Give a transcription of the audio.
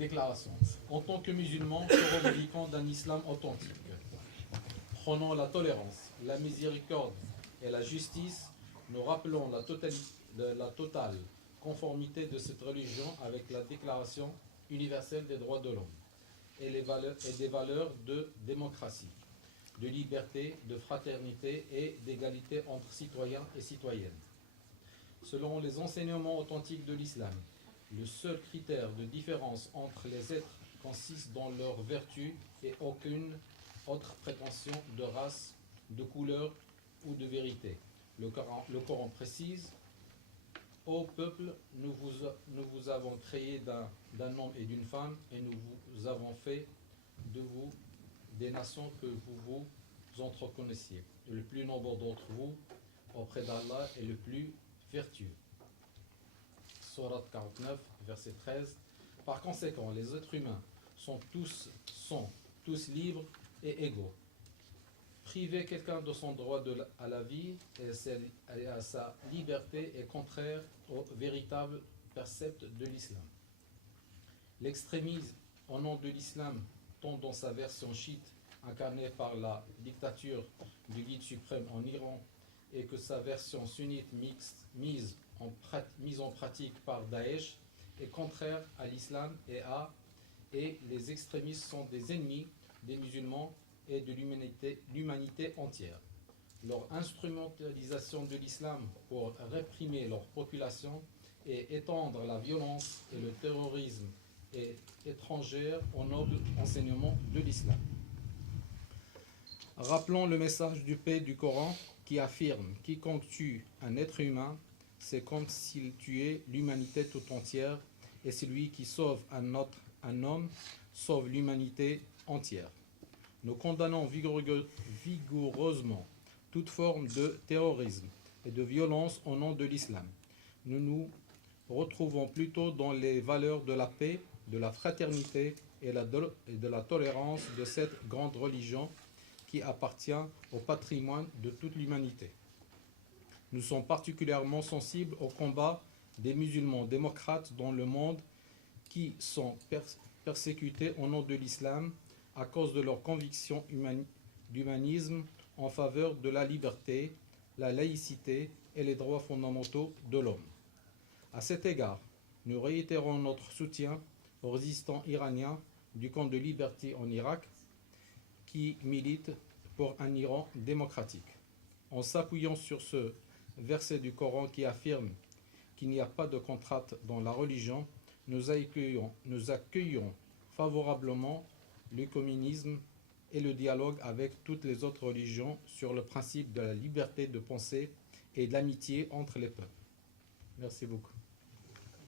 Déclaration. En tant que musulmans, se revendiquant d'un islam authentique, prônant la tolérance, la miséricorde et la justice, nous rappelons la totale conformité de cette religion avec la Déclaration universelle des droits de l'homme et des valeurs de démocratie, de liberté, de fraternité et d'égalité entre citoyens et citoyennes. Selon les enseignements authentiques de l'islam, le seul critère de différence entre les êtres consiste dans leur vertu et aucune autre prétention de race, de couleur ou de vérité. Le Coran précise: Ô peuple, nous vous avons créé d'un homme et d'une femme, et nous vous avons fait de vous des nations que vous vous entreconnaissiez. Le plus nombreux d'entre vous auprès d'Allah est le plus vertueux. Sourate 49, verset 13. Par conséquent, les êtres humains sont tous libres et égaux. Priver quelqu'un de son droit à la vie et à sa liberté est contraire au véritable précepte de l'islam. L'extrémisme au nom de l'islam, tant dans sa version chiite, incarnée par la dictature du guide suprême en Iran, et que sa version sunnite mixte, mise en pratique par Daesh, est contraire à l'islam et les extrémistes sont des ennemis des musulmans et de l'humanité entière. Leur instrumentalisation de l'islam pour réprimer leur population et étendre la violence et le terrorisme est étrangère au noble enseignement de l'islam. Rappelons le message du paix du Coran qui affirme: quiconque tue un être humain, c'est comme s'il tuait l'humanité tout entière, et celui qui sauve un homme sauve l'humanité entière. Nous condamnons vigoureusement toute forme de terrorisme et de violence au nom de l'islam. Nous nous retrouvons plutôt dans les valeurs de la paix, de la fraternité et de la tolérance de cette grande religion qui appartient au patrimoine de toute l'humanité. Nous sommes particulièrement sensibles au combat des musulmans démocrates dans le monde qui sont persécutés au nom de l'islam à cause de leurs convictions d'humanisme en faveur de la liberté, la laïcité et les droits fondamentaux de l'homme. À cet égard, nous réitérons notre soutien aux résistants iraniens du camp de liberté en Irak qui militent pour un Iran démocratique. En s'appuyant sur ce verset du Coran qui affirme qu'il n'y a pas de contrainte dans la religion, nous accueillons favorablement le communisme et le dialogue avec toutes les autres religions sur le principe de la liberté de pensée et de l'amitié entre les peuples. Merci beaucoup.